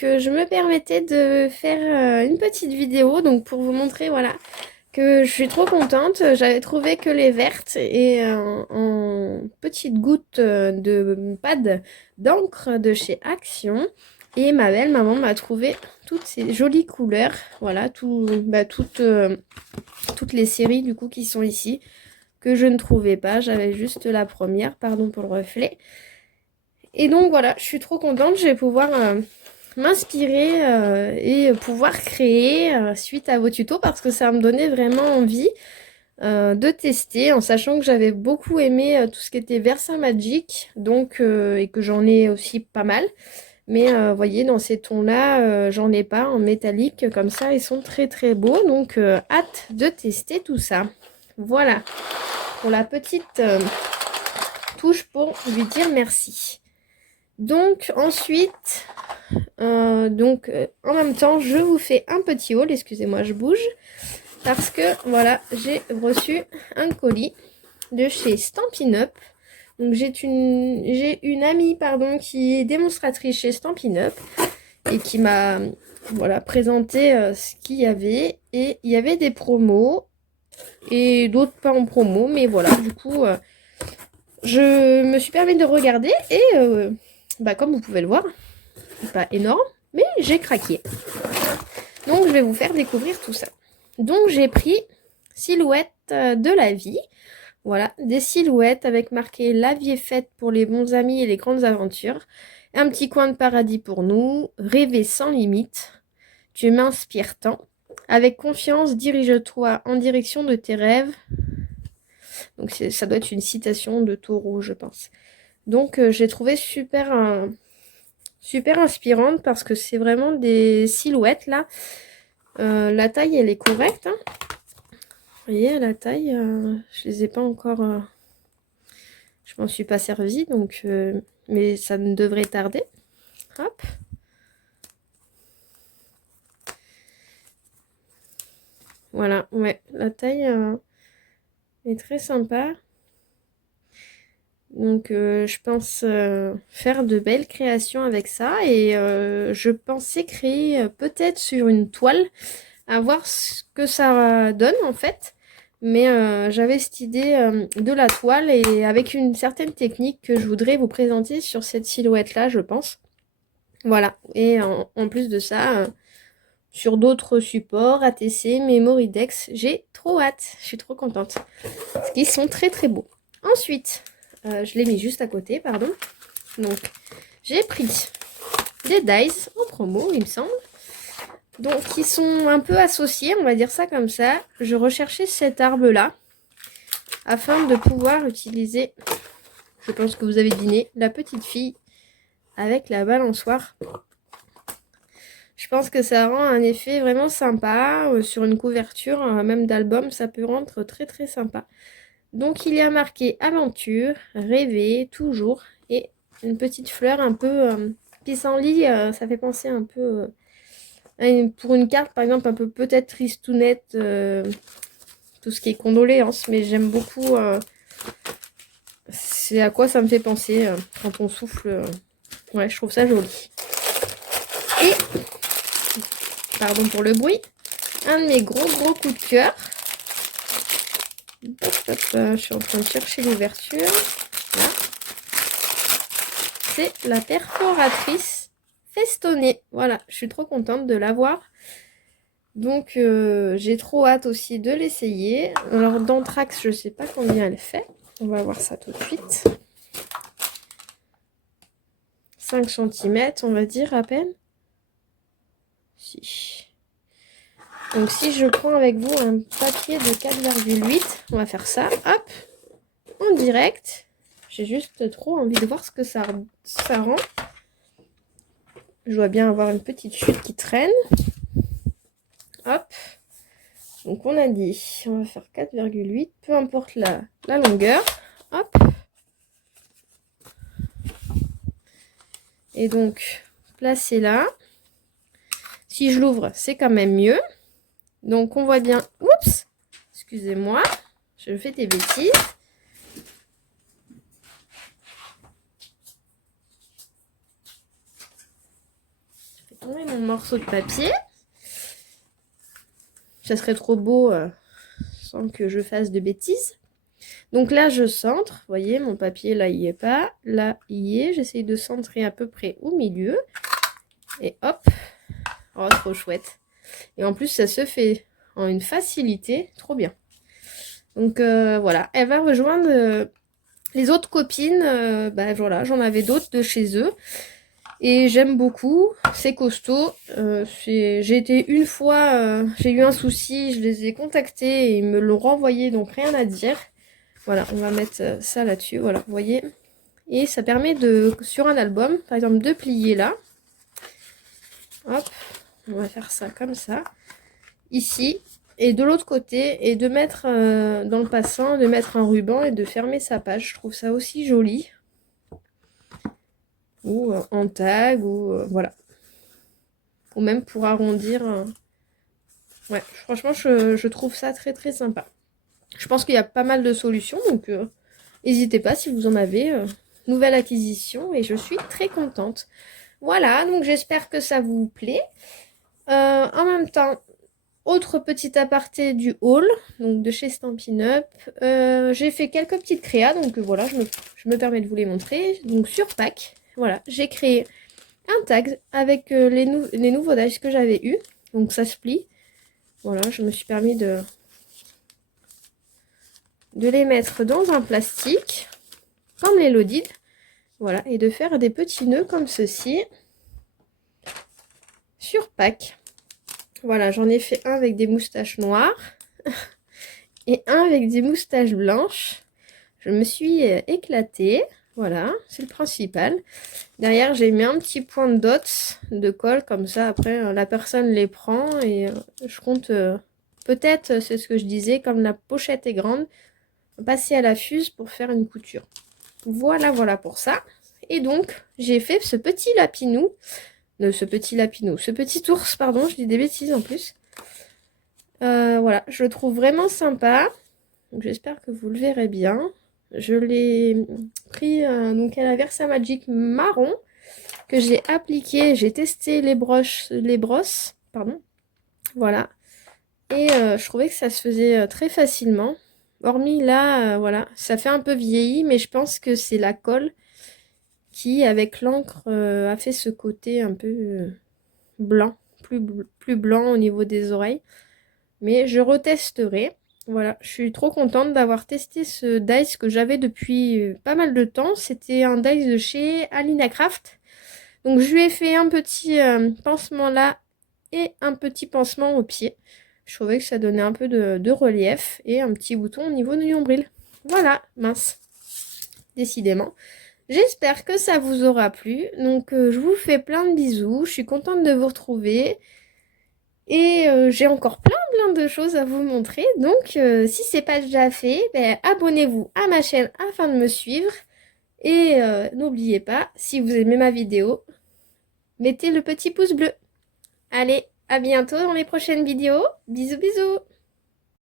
donc je me permettais de faire une petite vidéo donc pour vous montrer voilà que je suis trop contente. J'avais trouvé que les vertes et en petites gouttes de pâte d'encre de chez Action. Et ma belle maman m'a trouvé toutes ces jolies couleurs. Voilà, toutes les séries du coup qui sont ici que je ne trouvais pas. J'avais juste la première, pardon pour le reflet. Et donc voilà, je suis trop contente. Je vais pouvoir m'inspirer et pouvoir créer suite à vos tutos parce que ça va me donnait vraiment envie de tester en sachant que j'avais beaucoup aimé tout ce qui était Versace donc, et que j'en ai aussi pas mal. Mais vous voyez, dans ces tons-là, j'en ai pas en métallique comme ça. Ils sont très très beaux. Donc, hâte de tester tout ça. Voilà pour la petite touche pour lui dire merci. Donc, ensuite, en même temps, je vous fais un petit haul. Excusez-moi, je bouge. Parce que, voilà, j'ai reçu un colis de chez Stampin' Up. Donc j'ai une amie pardon, qui est démonstratrice chez Stampin' Up et qui m'a voilà, présenté ce qu'il y avait. Et il y avait des promos et d'autres pas en promo. Mais voilà, du coup, je me suis permis de regarder et comme vous pouvez le voir, c'est pas énorme, mais j'ai craqué. Donc je vais vous faire découvrir tout ça. Donc j'ai pris Silhouette de la vie. Voilà, des silhouettes avec marqué « La vie est faite pour les bons amis et les grandes aventures ». Un petit coin de paradis pour nous, rêver sans limite. Tu m'inspires tant. Avec confiance, dirige-toi en direction de tes rêves. Donc ça doit être une citation de Taureau, je pense. Donc j'ai trouvé super inspirante parce que c'est vraiment des silhouettes là. La taille, elle est correcte. Hein. Vous voyez, la taille, je les ai pas encore... je m'en suis pas servie, donc... mais ça ne devrait tarder. Hop. Voilà, ouais, la taille est très sympa. Donc je pense faire de belles créations avec ça. Et je pensais créer peut-être sur une toile, à voir ce que ça donne en fait. Mais j'avais cette idée de la toile et avec une certaine technique que je voudrais vous présenter sur cette silhouette-là, je pense. Voilà, et en plus de ça, sur d'autres supports, ATC, Memoridex, j'ai trop hâte, je suis trop contente. Parce qu'ils sont très très beaux. Ensuite, je l'ai mis juste à côté, pardon. Donc, j'ai pris des dice en promo, il me semble. Donc, ils sont un peu associés, on va dire ça comme ça. Je recherchais cet arbre-là afin de pouvoir utiliser, je pense que vous avez deviné, la petite fille avec la balançoire. Je pense que ça rend un effet vraiment sympa. Sur une couverture, même d'album, ça peut rendre très très sympa. Donc il y a marqué aventure, rêver, toujours. Et une petite fleur un peu pissenlit, ça fait penser un peu... pour une carte par exemple un peu peut-être tristounette, tout ce qui est condoléances. Mais j'aime beaucoup... c'est à quoi ça me fait penser quand on souffle. Ouais, je trouve ça joli. Et... pardon pour le bruit, un de mes gros coups de cœur. Je suis en train de chercher l'ouverture. Là. C'est la perforatrice festonnée. Voilà, je suis trop contente de l'avoir. Donc j'ai trop hâte aussi de l'essayer. Alors d'Anthrax, je ne sais pas combien elle fait. On va voir ça tout de suite. 5 cm, on va dire à peine. Si. Donc si je prends avec vous un papier de 4,8, on va faire ça, hop, en direct. J'ai juste trop envie de voir ce que ça rend. Je dois bien avoir une petite chute qui traîne. Hop. Donc on a dit, on va faire 4,8, peu importe la longueur. Hop. Et donc, placé là. Si je l'ouvre, c'est quand même mieux. Donc on voit bien, oups, excusez-moi, je fais des bêtises. tourner mon morceau de papier. Ça serait trop beau sans que je fasse de bêtises. Donc là, je centre. Vous voyez, mon papier, là, il n'y est pas. Là, il y est. J'essaye de centrer à peu près au milieu. Et hop. Oh, trop chouette. Et en plus, ça se fait en une facilité. Trop bien. Donc voilà. Elle va rejoindre les autres copines. Bah voilà, j'en avais d'autres de chez eux. Et j'aime beaucoup, c'est costaud. J'ai été une fois, j'ai eu un souci, je les ai contactés et ils me l'ont renvoyé, donc rien à dire. Voilà, on va mettre ça là-dessus, voilà, vous voyez. Et ça permet de, sur un album, par exemple, de plier là. Hop, on va faire ça comme ça. Ici, et de l'autre côté, et de mettre dans le passant, de mettre un ruban et de fermer sa page. Je trouve ça aussi joli. Ou en tag, ou voilà. Ou même pour arrondir. Ouais, franchement, je trouve ça très très sympa. Je pense qu'il y a pas mal de solutions, donc n'hésitez pas si vous en avez. Nouvelle acquisition et je suis très contente. Voilà, donc j'espère que ça vous plaît. En même temps, autre petit aparté du haul, donc de chez Stampin' Up. J'ai fait quelques petites créas, donc voilà, je me permets de vous les montrer. Donc sur Pâques, voilà, j'ai créé un tag avec les nouveaux dies que j'avais eu. Donc ça se plie. Voilà, je me suis permis de les mettre dans un plastique, comme les Lodid. Voilà, et de faire des petits nœuds comme ceci sur Pâques. Voilà, j'en ai fait un avec des moustaches noires et un avec des moustaches blanches. Je me suis éclatée. Voilà, c'est le principal. Derrière, j'ai mis un petit point de dots de colle, comme ça, après, la personne les prend et je compte, peut-être, c'est ce que je disais, comme la pochette est grande, passer à la fuse pour faire une couture. Voilà, voilà pour ça. Et donc, j'ai fait ce petit lapinou, ce petit ours, pardon, je dis des bêtises en plus. Voilà, je le trouve vraiment sympa. Donc, j'espère que vous le verrez bien. Je l'ai pris donc à la Versa Magic marron que j'ai appliqué. J'ai testé les brosses, pardon. Voilà. Et je trouvais que ça se faisait très facilement. Hormis là, voilà, ça fait un peu vieilli, mais je pense que c'est la colle qui, avec l'encre, a fait ce côté un peu blanc, plus blanc au niveau des oreilles. Mais je retesterai. Voilà, je suis trop contente d'avoir testé ce dice que j'avais depuis pas mal de temps. C'était un dice de chez Alina Craft. Donc je lui ai fait un petit pansement là et un petit pansement au pied. Je trouvais que ça donnait un peu de relief et un petit bouton au niveau du nombril. Voilà, mince. Décidément. J'espère que ça vous aura plu. Donc je vous fais plein de bisous. Je suis contente de vous retrouver. Et j'ai encore plein de choses à vous montrer. Donc si ce n'est pas déjà fait, ben, abonnez-vous à ma chaîne afin de me suivre. Et n'oubliez pas, si vous aimez ma vidéo, mettez le petit pouce bleu. Allez, à bientôt dans les prochaines vidéos. Bisous bisous.